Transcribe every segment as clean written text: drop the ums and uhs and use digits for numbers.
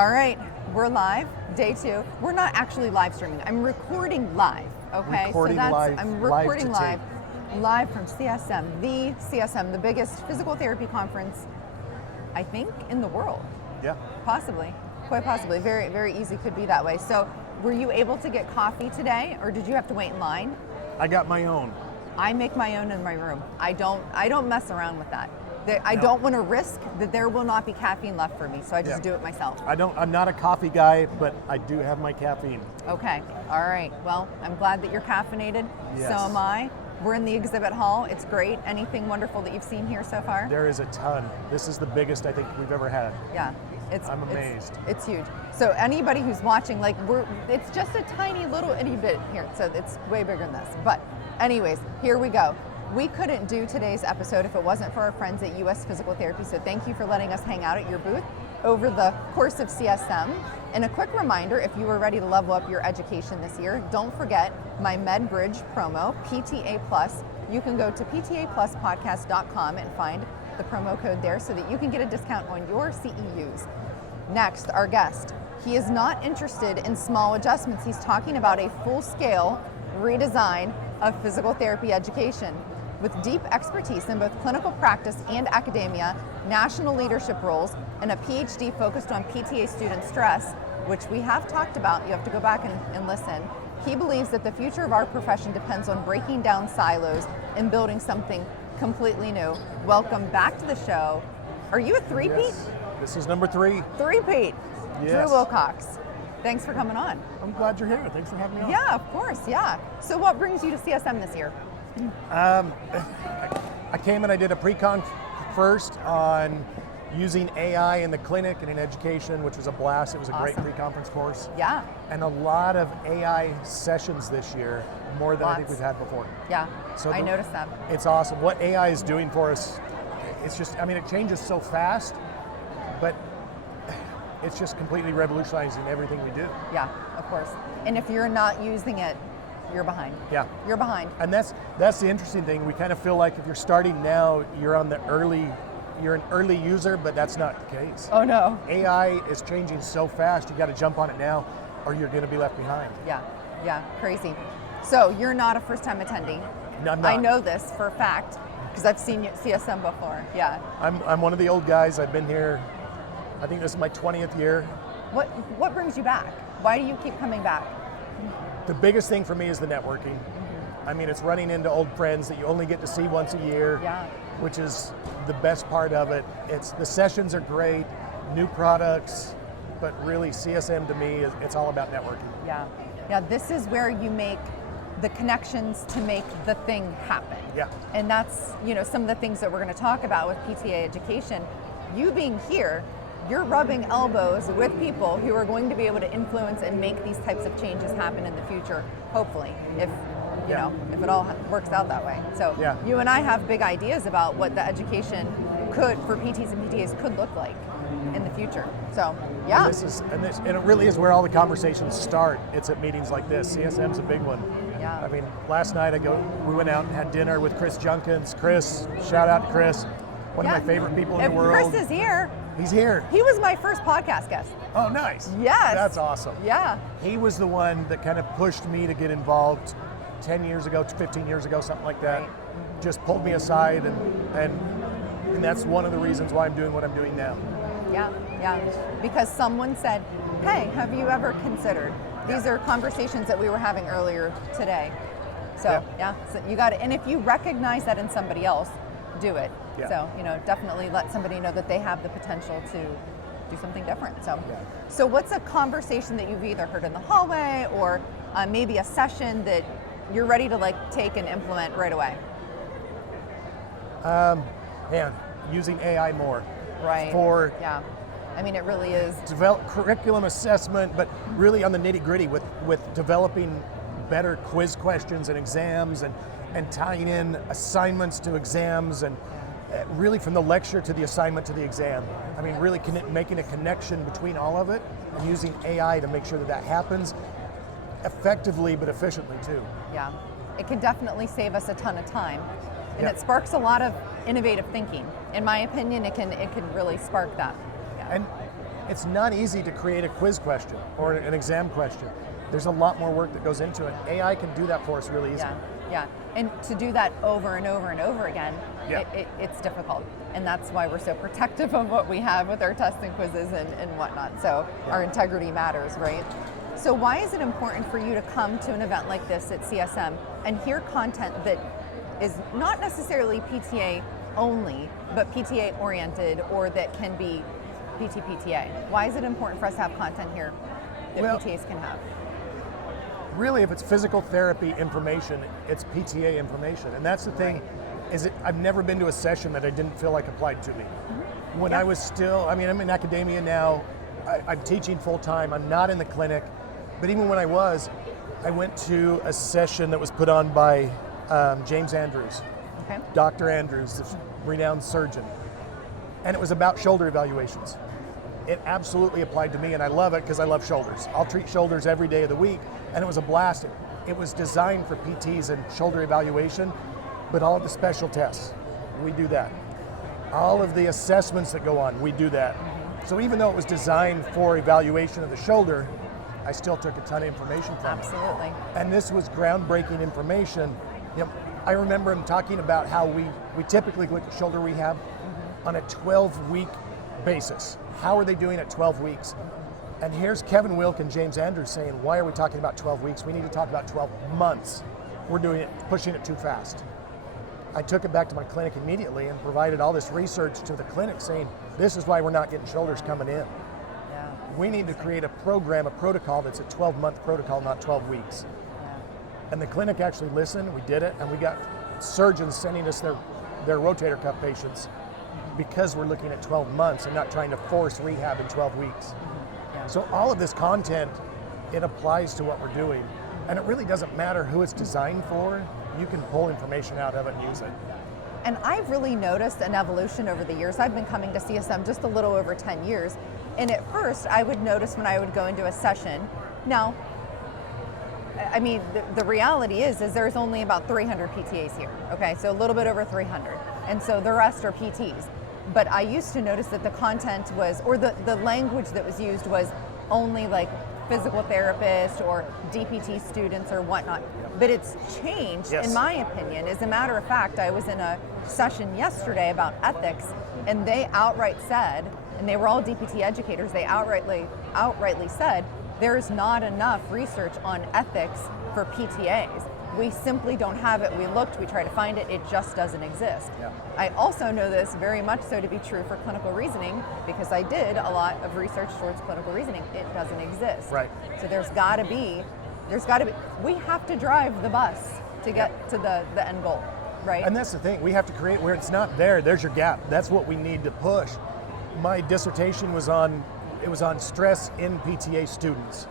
All right, we're live, day 2. We're not actually live streaming. I'm recording live, okay? I'm recording live from CSM, the biggest physical therapy conference, I think, in the world. Yeah. Possibly, quite possibly. Very, very easy could be that way. So were you able to get coffee today, or did you have to wait in line? I got my own. I make my own in my room. I don't mess around with that. I don't want to risk that there will not be caffeine left for me, so I just do it myself. I'm not a coffee guy, but I do have my caffeine. Okay, all right. Well, I'm glad that you're caffeinated. Yes. So am I. We're in the exhibit hall. It's great. Anything wonderful that you've seen here so far? There is a ton. This is the biggest I think we've ever had. Yeah. I'm amazed. It's huge. So anybody who's watching, it's just a tiny little itty bit here. So it's way bigger than this. But anyways, here we go. We couldn't do today's episode if it wasn't for our friends at US Physical Therapy, so thank you for letting us hang out at your booth over the course of CSM. And a quick reminder, if you were ready to level up your education this year, don't forget my MedBridge promo, PTA Plus. You can go to ptapluspodcast.com and find the promo code there so that you can get a discount on your CEUs. Next, our guest. He is not interested in small adjustments. He's talking about a full-scale redesign of physical therapy education. With deep expertise in both clinical practice and academia, national leadership roles, and a PhD focused on PTA student stress, which we have talked about, you have to go back and listen, he believes that the future of our profession depends on breaking down silos and building something completely new. Welcome back to the show. Are you a three-peat? Yes. This is number 3. Three-peat. Yes. Drew Wilcox. Thanks for coming on. I'm glad you're here. Thanks for having me on. Yeah, of course, yeah. So what brings you to CSM this year? I came and I did a pre-con first on using AI in the clinic and in education, which was a blast. It was a great pre-conference course. Yeah. And a lot of AI sessions this year, more than I think we've had before. Yeah, So I noticed that. It's awesome. What AI is doing for us, it's just, it changes so fast, but it's just completely revolutionizing everything we do. Yeah, of course. And if you're not using it, you're behind. Yeah. You're behind. And that's the interesting thing. We kind of feel like if you're starting now, you're an early user, but that's not the case. Oh no. AI is changing so fast, you got to jump on it now or you're going to be left behind. Yeah, crazy. So you're not a first-time attendee. No, I'm not. I know this for a fact because I've seen you at CSM before. Yeah. I'm one of the old guys. I've been here, I think this is my 20th year. What brings you back? Why do you keep coming back? The biggest thing for me is the networking. It's running into old friends that you only get to see once a year, which is the best part of it. The sessions are great, new products, but really CSM to me, it's all about networking. Yeah, this is where you make the connections to make the thing happen. Yeah. And that's, some of the things that we're going to talk about with PTA education. You being here, you're rubbing elbows with people who are going to be able to influence and make these types of changes happen in the future, hopefully, if it all works out that way. So you and I have big ideas about what the education for PTs and PTAs could look like in the future. So yeah. And it really is where all the conversations start. It's at meetings like this. CSM's a big one. Yeah. Last night we went out and had dinner with Chris Junkins. Chris, shout out to Chris, one of my favorite people in the world. Chris is here. He's here. He was my first podcast guest. Oh, nice. Yes. That's awesome. Yeah. He was the one that kind of pushed me to get involved 10 years ago, 15 years ago, something like that. Right. Just pulled me aside, and that's one of the reasons why I'm doing what I'm doing now. Yeah. Because someone said, hey, have you ever considered? These are conversations that we were having earlier today. So so you got it. And if you recognize that in somebody else, do it. Yeah. So, definitely let somebody know that they have the potential to do something different. So what's a conversation that you've either heard in the hallway or maybe a session that you're ready to take and implement right away? Using AI more. Right. It really is. Develop curriculum assessment, but really on the nitty gritty with developing better quiz questions and exams and tying in assignments to exams and really from the lecture to the assignment to the exam. Really making a connection between all of it and using AI to make sure that happens effectively but efficiently too. Yeah, it can definitely save us a ton of time. And it sparks a lot of innovative thinking. In my opinion, it can really spark that. Yeah. it's not easy to create a quiz question or an exam question. There's a lot more work that goes into it. AI can do that for us really easy. Yeah. And to do that over and over and over again, Yeah. it's difficult. And that's why we're so protective of what we have with our tests and quizzes and whatnot. So our integrity matters, right? So why is it important for you to come to an event like this at CSM and hear content that is not necessarily PTA only, but PTA oriented, or that can be PT-PTA? Why is it important for us to have content here that PTAs can have? Really, if it's physical therapy information, it's PTA information. And that's the thing, I've never been to a session that I didn't feel like applied to me. When I was still, I'm in academia now, I'm teaching full time, I'm not in the clinic, but even when I went to a session that was put on by James Andrews, Dr. Andrews, the renowned surgeon, and it was about shoulder evaluations. It absolutely applied to me, and I love it because I love shoulders. I'll treat shoulders every day of the week, and it was a blast. It was designed for PTs and shoulder evaluation, but all of the special tests, we do that. All of the assessments that go on, we do that. So even though it was designed for evaluation of the shoulder, I still took a ton of information from it. Absolutely. And this was groundbreaking information. I remember him talking about how we typically look at shoulder rehab on a 12-week basis. How are they doing at 12 weeks? And here's Kevin Wilk and James Andrews saying, why are we talking about 12 weeks? We need to talk about 12 months. We're doing it, pushing it too fast. I took it back to my clinic immediately and provided all this research to the clinic saying, this is why we're not getting shoulders coming in. Yeah. We need to create a program, a protocol that's a 12-month protocol, not 12 weeks. And the clinic actually listened, we did it, and we got surgeons sending us their rotator cuff patients because we're looking at 12 months and not trying to force rehab in 12 weeks. So all of this content, it applies to what we're doing. And it really doesn't matter who it's designed for, you can pull information out of it and use it. And I've really noticed an evolution over the years. I've been coming to CSM just a little over 10 years. And at first, I would notice when I would go into a session. Now, the reality is there's only about 300 PTAs here. Okay, so a little bit over 300. And so the rest are PTs. But I used to notice that the content was, or the language that was used was only like physical therapists or DPT students or whatnot. But it's changed, in my opinion. As a matter of fact, I was in a session yesterday about ethics, and they outright said, and they were all DPT educators, they outrightly said, there's not enough research on ethics for PTAs. We simply don't have it. We looked, we tried to find it, it just doesn't exist. Yeah. I also know this very much so to be true for clinical reasoning because I did a lot of research towards clinical reasoning. It doesn't exist. Right. So there's gotta be, we have to drive the bus to get to the end goal, right? And that's the thing, we have to create where it's not there, there's your gap. That's what we need to push. My dissertation was on stress in PTA students.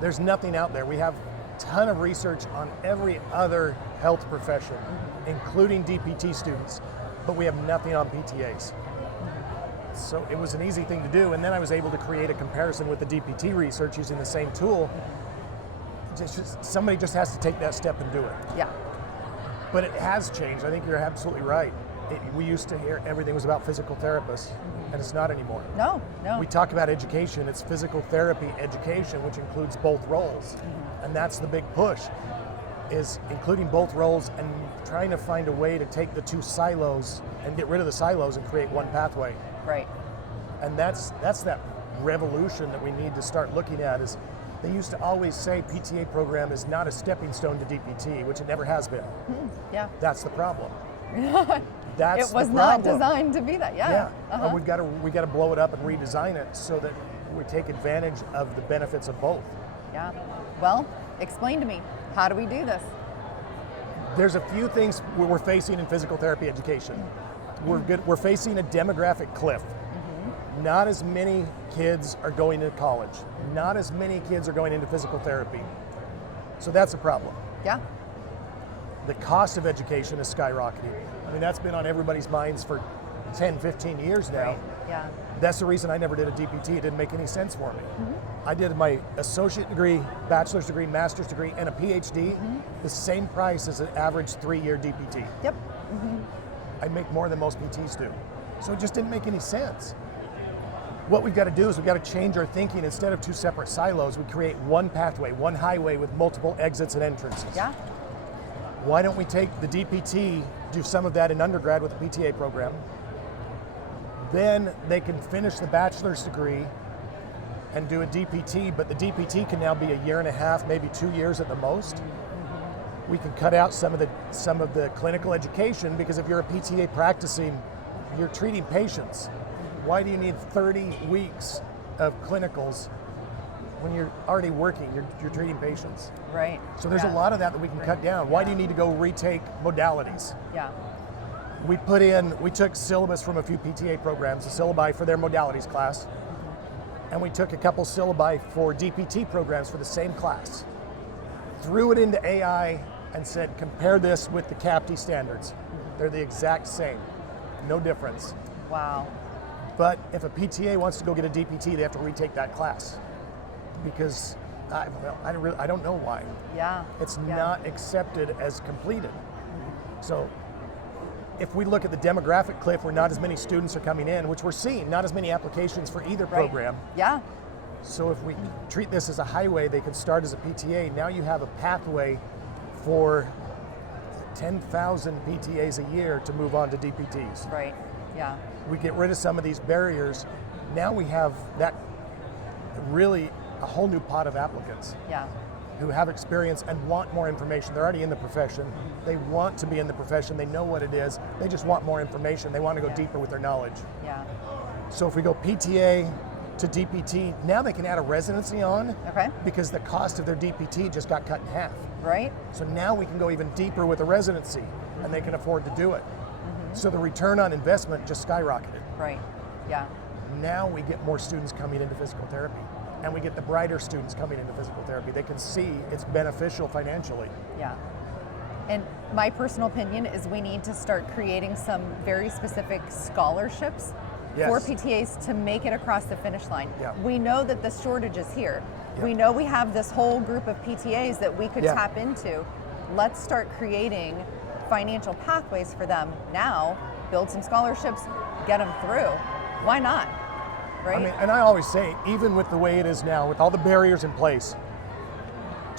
There's nothing out there. We have a ton of research on every other health profession, including DPT students, but we have nothing on PTAs. So it was an easy thing to do, and then I was able to create a comparison with the DPT research using the same tool. Somebody just has to take that step and do it. Yeah. But it has changed. I think you're absolutely right. We used to hear everything was about physical therapists, and it's not anymore. No. We talk about education, it's physical therapy education, which includes both roles. And that's the big push, is including both roles and trying to find a way to take the two silos and get rid of the silos and create one pathway. Right. And that's that revolution that we need to start looking at. Is they used to always say PTA program is not a stepping stone to DPT, which it never has been. Yeah. That's the problem. It was not designed to be that. Yeah. And we got to blow it up and redesign it so that we take advantage of the benefits of both. Yeah. Well, explain to me, how do we do this? There's a few things we're facing in physical therapy education. We're facing a demographic cliff. Not as many kids are going to college. Not as many kids are going into physical therapy. So that's a problem. Yeah. The cost of education is skyrocketing. I mean, that's been on everybody's minds for 10, 15 years now. Right. Yeah. That's the reason I never did a DPT. It didn't make any sense for me. I did my associate degree, bachelor's degree, master's degree, and a PhD, the same price as an average 3-year DPT. Yep. I make more than most PTs do. So it just didn't make any sense. what we've got to do is we've got to change our thinking. Instead of two separate silos, we create one pathway, one highway with multiple exits and entrances. Yeah. Why don't we take the DPT, do some of that in undergrad with the PTA program, then they can finish the bachelor's degree and do a DPT, but the DPT can now be a year and a half, maybe 2 years at the most. We can cut out some of the clinical education, because if you're a PTA practicing, you're treating patients. Why do you need 30 weeks of clinicals when you're already working, you're treating patients? Right. So there's a lot of that we can cut down. Why do you need to go retake modalities? Yeah. We took syllabus from a few PTA programs, the syllabi for their modalities class, and we took a couple syllabi for DPT programs for the same class. Threw it into AI and said, compare this with the CAPT standards. They're the exact same, no difference. Wow. But if a PTA wants to go get a DPT, they have to retake that class, because I don't know why. Yeah. It's not accepted as completed. So if we look at the demographic cliff where not as many students are coming in, which we're seeing, not as many applications for either program. Yeah. So if we treat this as a highway, they can start as a PTA. Now you have a pathway for 10,000 PTAs a year to move on to DPTs. Right. Yeah. We get rid of some of these barriers. Now we have that really a whole new pot of applicants. Yeah. Who have experience and want more information. They're already in the profession. They want to be in the profession. They know what it is. They just want more information. They want to go deeper with their knowledge. Yeah. So if we go PTA to DPT, now they can add a residency on, because the cost of their DPT just got cut in half. Right. So now we can go even deeper with a residency, and they can afford to do it. So the return on investment just skyrocketed. Right. Yeah. Now we get more students coming into physical therapy, and we get the brighter students coming into physical therapy. They can see it's beneficial financially. Yeah. And my personal opinion is we need to start creating some very specific scholarships for PTAs to make it across the finish line. Yeah. We know that the shortage is here. Yeah. We know we have this whole group of PTAs that we could tap into. Let's start creating financial pathways for them now, build some scholarships, get them through. Why not? Right? I mean, and I always say, even with the way it is now, with all the barriers in place,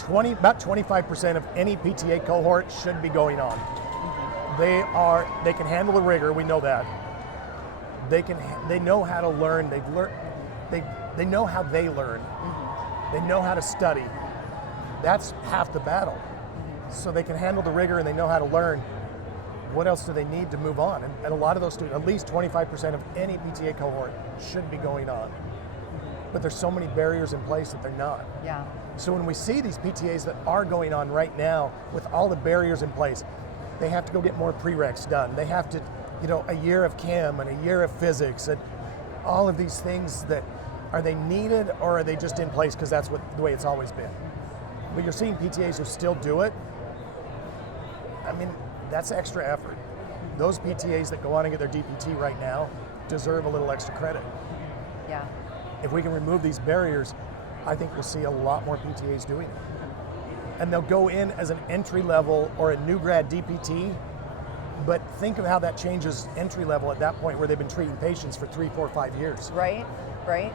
about 25% of any PTA cohort should be going on. They can handle the rigor, we know that. They know how to learn, they know how they learn. They know how to study. That's half the battle. So they can handle the rigor and they know how to learn. What else do they need to move on? And a lot of those students, at least 25% of any PTA cohort should be going on. But there's so many barriers in place that they're not. Yeah. So when we see these PTAs that are going on right now with all the barriers in place, they have to go get more prereqs done. They have to, a year of chem and a year of physics and all of these things that, are they needed or are they just in place because that's the way it's always been? But you're seeing PTAs who still do it. I mean, that's extra effort. Those PTAs that go on and get their DPT right now deserve a little extra credit. Yeah. If we can remove these barriers, I think we'll see a lot more PTAs doing it. And they'll go in as an entry level or a new grad DPT, but think of how that changes entry level at that point where they've been treating patients for 3, 4, 5 years. Right, right.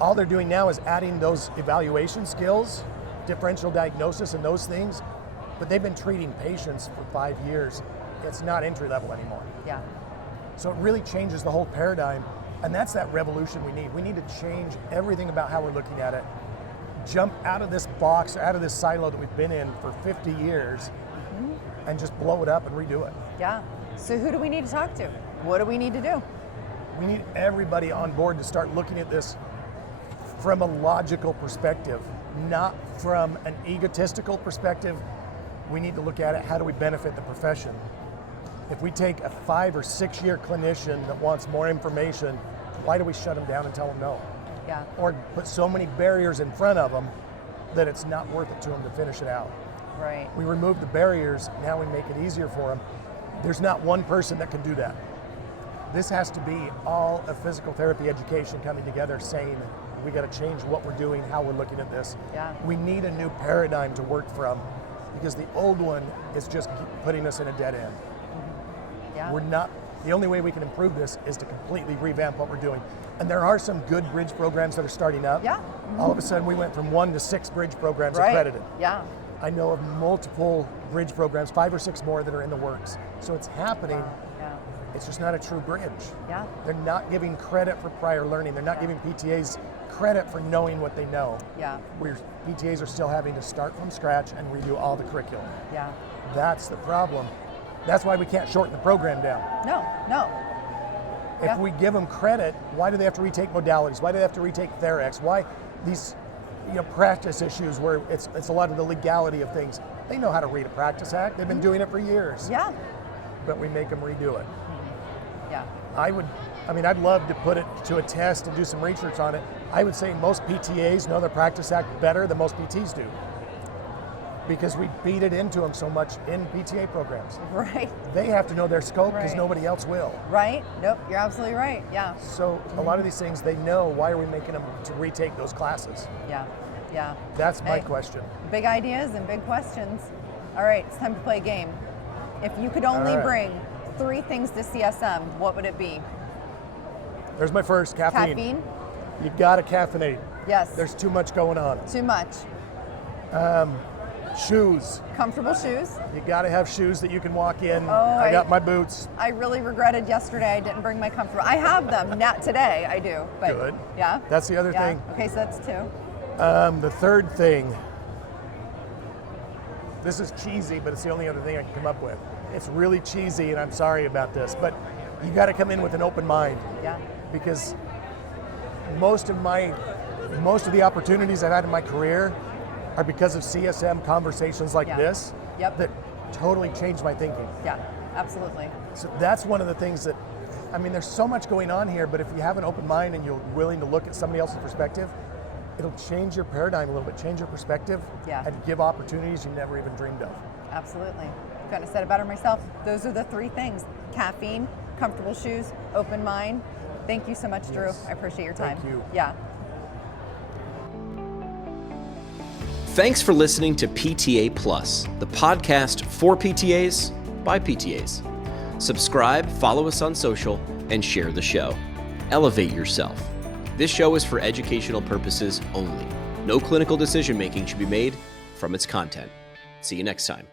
All they're doing now is adding those evaluation skills, differential diagnosis and those things, but they've been treating patients for 5 years. It's not entry level anymore. Yeah. So it really changes the whole paradigm, and that's that revolution we need. We need to change everything about how we're looking at it, jump out of this box, out of this silo that we've been in for 50 years, and just blow it up and redo it. Yeah. So who do we need to talk to? What do we need to do? We need everybody on board to start looking at this from a logical perspective, not from an egotistical perspective. We need to look at it, how do we benefit the profession? If we take a 5 or 6 year clinician that wants more information, why do we shut them down and tell them no? Yeah. Or put so many barriers in front of them that it's not worth it to them to finish it out. Right. We remove the barriers, now we make it easier for them. There's not one person that can do that. This has to be all of physical therapy education coming together saying, we got to change what we're doing, how we're looking at this. Yeah. We need a new paradigm to work from because the old one is just putting us in a dead end. Yeah. We're not The only way we can improve this is to completely revamp what we're doing. And there are some good bridge programs that are starting up. Yeah. All of a sudden we went from 1 to 6 bridge programs Right. accredited. Yeah. I know of multiple bridge programs, 5 or 6 more that are in the works. So it's happening. Yeah. It's just not a true bridge. Yeah. They're not giving credit for prior learning. They're not giving PTAs credit for knowing what they know. Yeah. Where PTAs are still having to start from scratch and redo all the curriculum. Yeah. That's the problem. That's why we can't shorten the program down. No. If Yeah. we give them credit, why do they have to retake modalities? Why do they have to retake Therex? Why these practice issues where it's a lot of the legality of things? They know how to read a practice act. They've been doing it for years. Yeah. But we make them redo it. Yeah. I'd love to put it to a test and do some research on it. I would say most PTAs know their practice act better than most PTs do, because we beat it into them so much in PTA programs. Right. They have to know their scope because Right. nobody else will. Right. Nope. You're absolutely right. Yeah. So a lot of these things they know. Why are we making them to retake those classes? Yeah. Yeah. That's my Hey. question. Big ideas and big questions. All right, it's time to play a game. If you could only All right. bring 3 things to CSM, what would it be? There's my first, caffeine. Caffeine? You gotta caffeinate. Yes. There's too much going on. Too much. Shoes. Comfortable shoes. You gotta have shoes that you can walk in. Oh, I got my boots. I really regretted yesterday I didn't bring my comfortable. I have them. Not today. I do. But Good. Yeah. That's the other Yeah. thing. Okay, so that's 2. The third thing, this is cheesy, but it's the only other thing I can come up with. It's really cheesy, and I'm sorry about this, but you got to come in with an open mind, Yeah. because most of the opportunities I've had in my career are because of CSM conversations like Yeah. this Yep. that totally changed my thinking. Yeah. Absolutely. So that's one of the things that, there's so much going on here, but if you have an open mind and you're willing to look at somebody else's perspective, it'll change your paradigm a little bit, change your perspective, Yeah. and give opportunities you never even dreamed of. Absolutely. Couldn't have said it better myself. Those are the 3 things: caffeine, comfortable shoes, open mind. Thank you so much, Drew. Yes. I appreciate your time. Thank you. Yeah. Thanks for listening to PTA Plus, the podcast for PTAs by PTAs. Subscribe, follow us on social, and share the show. Elevate yourself. This show is for educational purposes only. No clinical decision making should be made from its content. See you next time.